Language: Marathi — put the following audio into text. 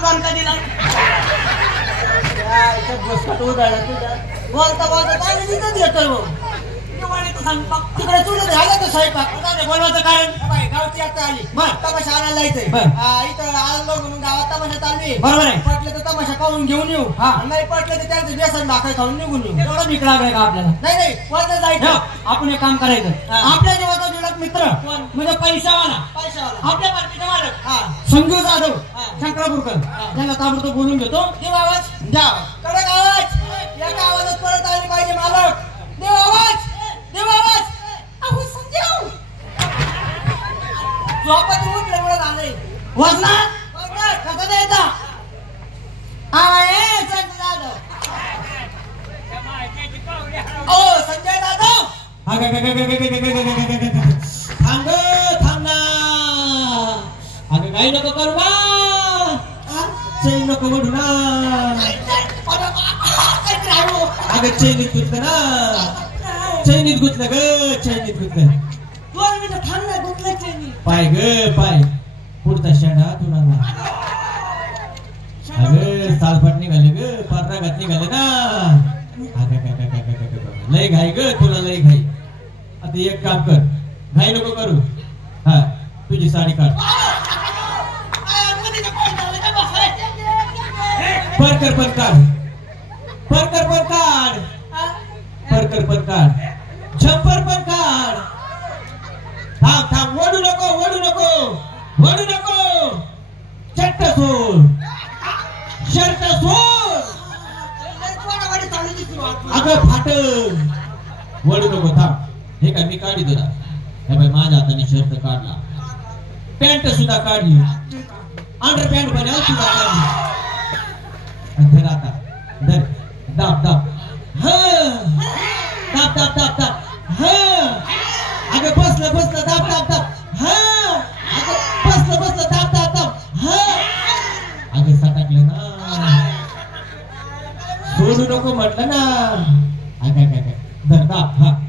दणका दिला बोलता बोलता पाणी तिथंच येतो तिकडे चुलं झालं तर स्वयंपाक बोलवायचं कारण गावची आता आली तमाशा आणायला जायचंय इथं आलो म्हणून गावात तमाशा चालली बरोबर आहे पटलं तर तमाशा पाहून घेऊन येऊ नाही पटलं तर त्यांचं बेसन भाकर खाऊन निघून येऊ एवढं मिकडा आहे का आपल्याला नाही नाही वरनं जायचं आपण एक काम करायचं आपल्या जेव्हा जुळत मित्र म्हणजे पैशावाला आपल्या पार्टीचा मालक संजू जाधव शंकरापूरकर त्यांना ताबडतोब बोलून घेतो देव आवाज द्या कडक आवाज एका आवाजात परत आली पाहिजे मालक देव आवाज देव आवाज अहो संजू झोपत उठलं मुळे झालंय वजनात कसं द्यायचा संजय जाधव ओ संजय जाधव थांब थांब ना अगं काही नको करू बा चैन नको म्हणू ना अगं चैनीत गुतलं ना चैनीत गुतलं ग चैनीत गुतलं 2 मिनिटं थांब ना गुतलं चैनीत पाय ग पाय पुढचा शेडा तुला अगं सालफाट निघाले ग पाररागात निघाले ना लय घाई ग तुला लय घाई आता एक काम कर घाई नको करू हा तुझी साडी काढ परकर पण काढ परकर पण काढ परकर पण काढ झंपर पण काढ थांब थांब ओढू नको ओढू नको ओढू नको चट्ट सोड शर्ट सोड अगं फाट ओढू नको थांब हे काय मी काढी तुला हे बाई माझ्या हाताने शर्ट काढला पॅन्ट सुद्धा काढली अंडर पॅन्ट पण सुद्धा काढली धर आता धर दाब दाब दाब दाब दाब दाब अगं बसलं बसलं दाब दाब दाब अगं बसलं बसलं दाब दाब दाब अगं सटकलं ना सोडू नको म्हटलं ना अगं धर दाब